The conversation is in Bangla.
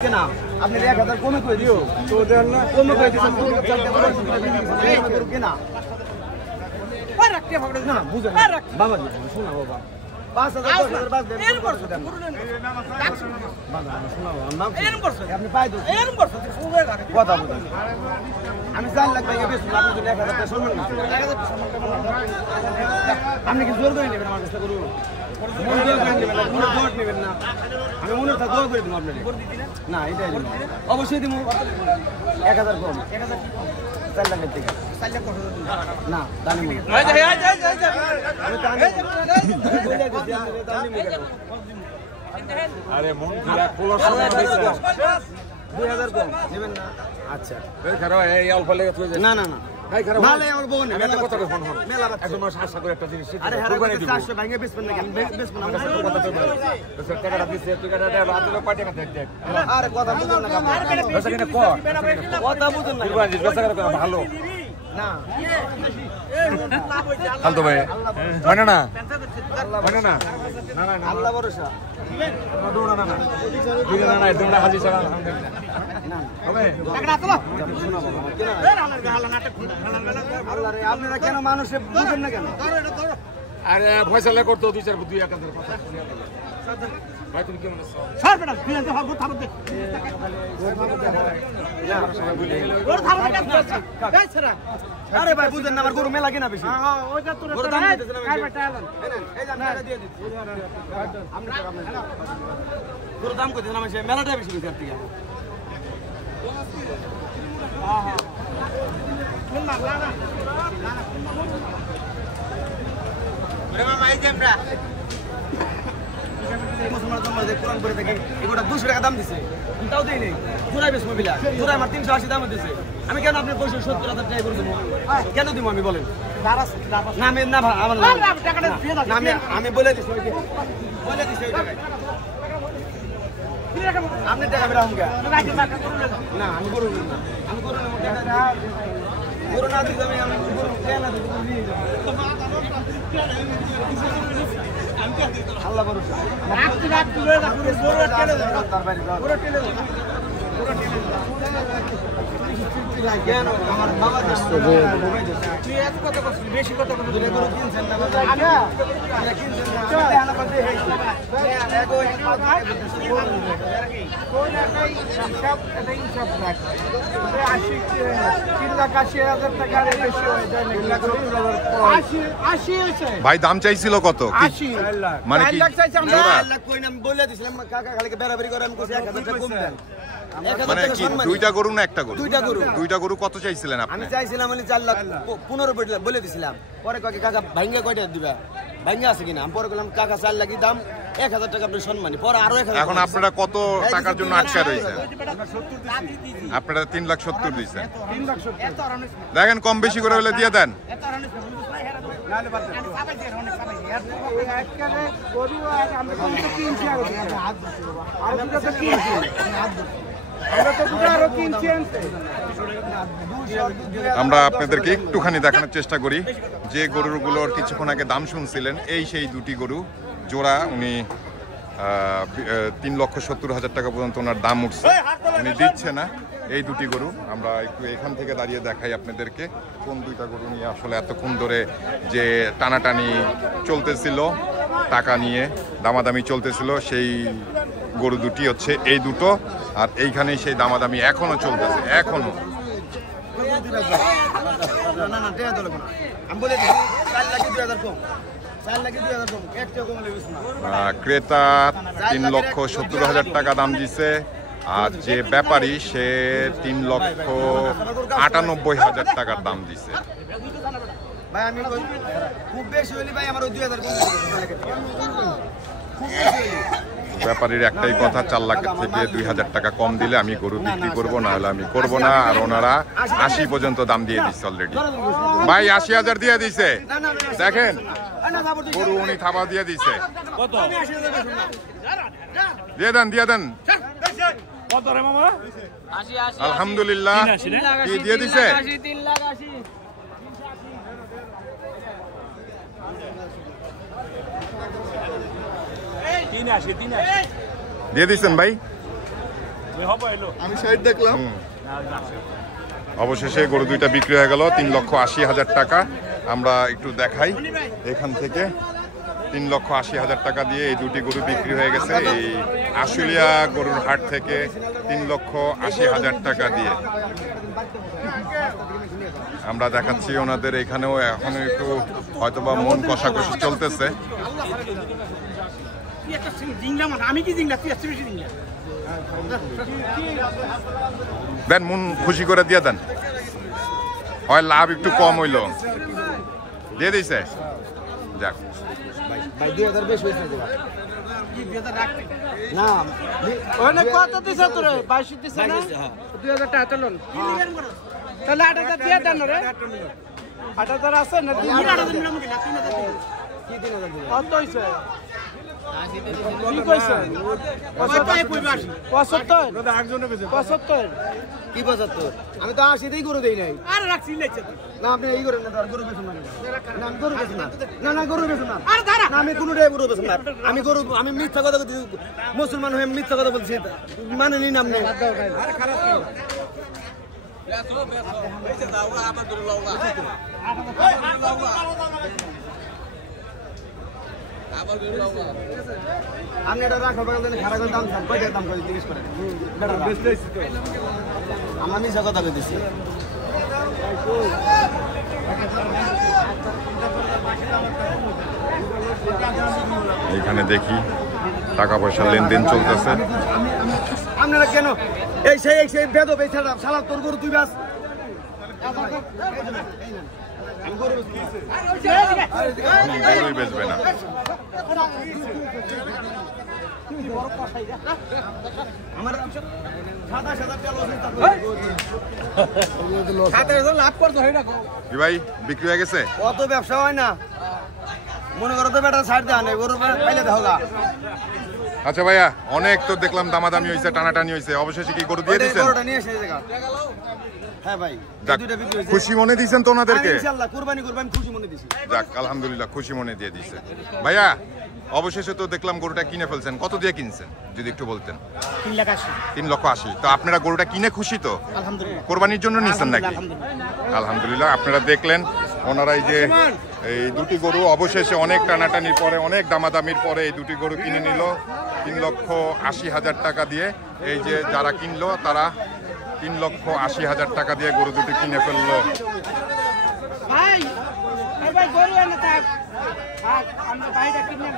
না আপনি 1000 কমে কই দিও তো দেন না কমে কই দিছেন কেনা আর রাখতে হবে না বুঝেন বাবা জি শোনা বাবা 5000 10000 বাদ দেন এর করছ দেন বাবা শোনা নাম এর করছ আপনি পাই দাও এর করছ সুবে গারে কথা বলেন আমি 4 লাখ টাকা বেশি লাভ যদি 1000 টাকা সম্মান 1000 সম্মান আপনি কি জোর করে নেবেন আমার কাছে করুন মন জোর করে নেবেন কোনো জোর নেবেন না আমি মনে था দোয়া করে দিন আপনাকে করে দিতে না এটাই দিন অবশ্যই দিমু 1000 কম 1000 কি কম 4 লাখ টাকা 4 লাখ কত না দানি মু এই যে আমি দানি বলে দিছি আমি দানি মু আরে মন কি পোলার সময় দিছে 2000 কম নেবেন না আচ্ছা এই খারাপ এই অল্প লেগে তুই না না না ভাই খারাপ না লে আমার বোন একটা কথা কই ফোন মেলা একদম আশা করে একটা জিনিস আরে কুরবানি দিব 400 ভাঙে বেচবেন না কেন বেচবেন আমার কাছে কথা তো বল তো টাকাটা দিছে তুই টাকাটা রাতে পার্টি না দেখ দেখ আরে কথা বুঝুন না বেচা কিনা কর কথা বুঝুন না কুরবানি বেচা করে ভালো না আলতো ভাই মানে না মানে না না না আল্লাহ ভরসা দৌড়া না না দিলে না না দৌড়া হাজি ছাড়া না হবে টাকা তো শোনা বাবা কেন আল্লাহর নাটক আল্লাহ রে আপনারা কেন মানুষে বুঝেন না কেন আরে ফয়সালা করতে 2-4 কথা ভাই তুমি কি মনে স্যার বেটা ফিরে তো হবে থামতে ওর থামতে গাই ছাড়া আরে ভাই বুঝেন না আমার গরু মেলা কিনা বেশি হ্যাঁ ওইটা তোর গরু দাম দিতেছ না এই বেটা এই যে আমরা দিয়ে দিচ্ছি আমরা গরু দাম কত না মানে মেলাটা বেশি বেশি আপনি হ্যাঁ হ্যাঁ কোন না না না ওরে মামা এই যে আমরা মুসলমান সমাজে কোরআন পড়ে থাকে এগুলা 200 টাকা দাম দিছে তাও দেই নাই জোড়াই বেশ মোবিলা জোড়াই আমার 380 দাম দিছে আমি কেন আপনি 75000 টাকা করে দেব কেন দিব আমি বলেন না আমি না আমার টাকাটা দিয়ে দাও আমি বলে দিছি ওই টাকা আপনি টাকা বেরা হোক না আমি করব না আমি করব না গরু না দিই আমি গরু দেয়া না দিই আল্লাহ ভরসা রাখ তুলে রাখ গরু টেলে দাও গরু টেলে দাও কেন আমার বাবা যাচ্ছে তুই এত কথা বলছিস বেশি কথা বলছিস গরু কিনছেন না আগে এটা কিনছেন না দেখানা করতে হেইছে এগো কোন একটাই সব এটাই সব রাখ 3,80,000 টাকা বেশি হয়ে যায় 80 হয়েছে ভাই দাম চাইছিল কত 80 মানে কি 4 লাখ চাইছি আমরা 4 লাখ কই না আমি বলে দিছিলাম কাকা খালি বেরাবেরি করে আমি কইছি 1000 টাকা কম দেন মানে কি দুইটা গরু না একটা গরু দুইটা গরু কত চাইছিলেন আপনি আমি চাইছিলাম মানে 4 লাখ 15 বলে দিছিলাম পরে কয় কাকা ভাঙ্গা কয়টা দিবা ভাঙ্গা আছে কিনা আমি পরে বললাম কাকা 4 লাখ দাম 1000 টাকা আপনি সম্মানী পরে আরো 1000 এখন আপনারা কত টাকার জন্য আটকা রইছেন আপনারা 3,70,000 দিয়েছেন 3,70,000 দেখেন কম বেশি করে হলে দিয়ে দেন আমরা আপনাদেরকে একটুখানি দেখানোর চেষ্টা করি যে গরুগুলোর কিছুক্ষণ আগে দাম শুনছিলেন এই সেই দুটি গরু জোড়া উনি 3,70,000 টাকা পর্যন্ত ওনার দাম উঠছে উনি দিচ্ছে না এই দুটি গরু আমরা একটু এখান থেকে দাঁড়িয়ে দেখাই আপনাদেরকে কোন দুইটা গরু নিয়ে আসলে এতক্ষণ ধরে যে টানাটানি চলতেছিল টাকা নিয়ে দামাদামি চলতেছিল সেই গরু দুটি হচ্ছে এই দুটো আর এইখানেই সেই দামাদামি এখনো চলতেছে এখনো না না দেয়া দলে আমি বলে দিছি 4 লাখ 2000 কম 4 লাখ 2000 কম একটা কম লেবিস না ক্রেতা 3,70,000 টাকা দাম দিছে আর যে ব্যাপারী সে 3,98,000 টাকার দাম দিছে ভাই আমি খুব বেশি হইলি ভাই আমার 2000 কম খুব বেশি ব্যাপারীর একটাই কথা 4 লাখ থেকে 2,000 টাকা কম দিলে আমি গরু বিক্রি করব না হলে আমি করব না আর ওনারা 80 পর্যন্ত দাম দিয়ে দিচ্ছে অলরেডি ভাই 80,000 দিয়ে দিছে দেখেন গরু উনি থাবা দিয়ে দিছে কত দিয়ে দেন কত রে মামা 80 আলহামদুলিল্লাহ কি দিয়ে দিছে 3,80,000 দিয়ে দিচ্ছেন ভাই আমি সাইড দেখলাম। অবশেষে গরু দুইটা বিক্রি হয়ে গেল 3,80,000 টাকা। আমরা একটু দেখাই এখান থেকে 3,80,000 টাকা দিয়ে এই দুটি গরু বিক্রি হয়ে গেছে এই আশুলিয়া গরুর হাট থেকে 3,80,000 টাকা দিয়ে। আমরা দেখাচ্ছি ওনাদের এখানেও এখনো একটু হয়তোবা মন কষাকষি চলতেছে। দেন মন খুশি করে দিয়ে দেন, হয় লাভ একটু কম হইলো দিয়ে দিছে। যাক ভাই 2000 বেশি হইছে না ওনে কত দিছ তোরে 22 দিছ না 2000 টাকা চলুন তাহলে 8000 দিয়ে দেন রে 8000 আছে না 3000 দিলাম কি 3000 দিলাম কি 3000 দিলাম কত হইছে কি কইছ কত কইবা 75 দাদা একজনে কইছে 75 কি 75 আমি তো 80 দেই গরু দেই নাই আরে রাখছি লাইছে না আপনি এই করেন না গরু বেচুন না আমি গরু বেচুন না না গরু বেচুন না আরে দাঁড়া না আমি কোন রে গরু বেচুন না আমি গরু আমি মিথ্যা কথা বলছি মুসলমান হয়ে মিথ্যা কথা বলছি মানে নি নাম নেই আরে খারাপ কি বেচো বেচো বেচে দাও আব্দুল্লাহ আপনি এটা রাখো বাগান খারাপ দাম চান কয়টা দাম কই 30 করে বেটা বেচতেছি তো আমরা মিছা কথা কইতেছি। এখানে দেখি টাকা পয়সা লেনদেন চলতেছে। আপনারা কেন এই সেই বেদ বেচারা শালা তোর গরু তুই বাস গরুই বেচবে না। কি ভাই বিক্রি হয়ে গেছে? অত ব্যবসা হয় না মনে করো তো বেটা ছাড় দেওয়া নেই গরু পাইলে দেখা। আচ্ছা ভাইয়া অনেক তো দেখলাম দামাদামি হয়েছে টানাটানি হয়েছে, অবশেষে কি গরু দিয়ে দিচ্ছেন? হ্যাঁ ভাই খুশি মনে দিয়েছেন তো ওনাদেরকে? ইনশাআল্লাহ কুরবানি খুশি মনে দিছি। যাক আলহামদুলিল্লাহ খুশি মনে দিয়ে দিচ্ছে। ভাইয়া অবশেষে তো দেখলাম গরুটা কিনে ফেলছেন, কত দিয়ে কিনছেন যদি একটু বলতেন? 3,80,000। তো আপনারা গরুটা কিনে খুশি তো? আলহামদুলিল্লাহ। কোরবানির জন্য নিয়েছেন নাকি? আলহামদুলিল্লাহ। আপনারা দেখলেন ওনারা এই যে এই দুটি গরু অবশেষে অনেক টানাটানির পরে অনেক দামাদামির পরে এই দুটি গরু কিনে নিল 3,80,000 টাকা দিয়ে। এই যে যারা কিনলো তারা 3,80,000 টাকা দিয়ে গরু দুটি কিনে ফেললো। ভাই গরু এনে থাক আমরা বাইরে কিনে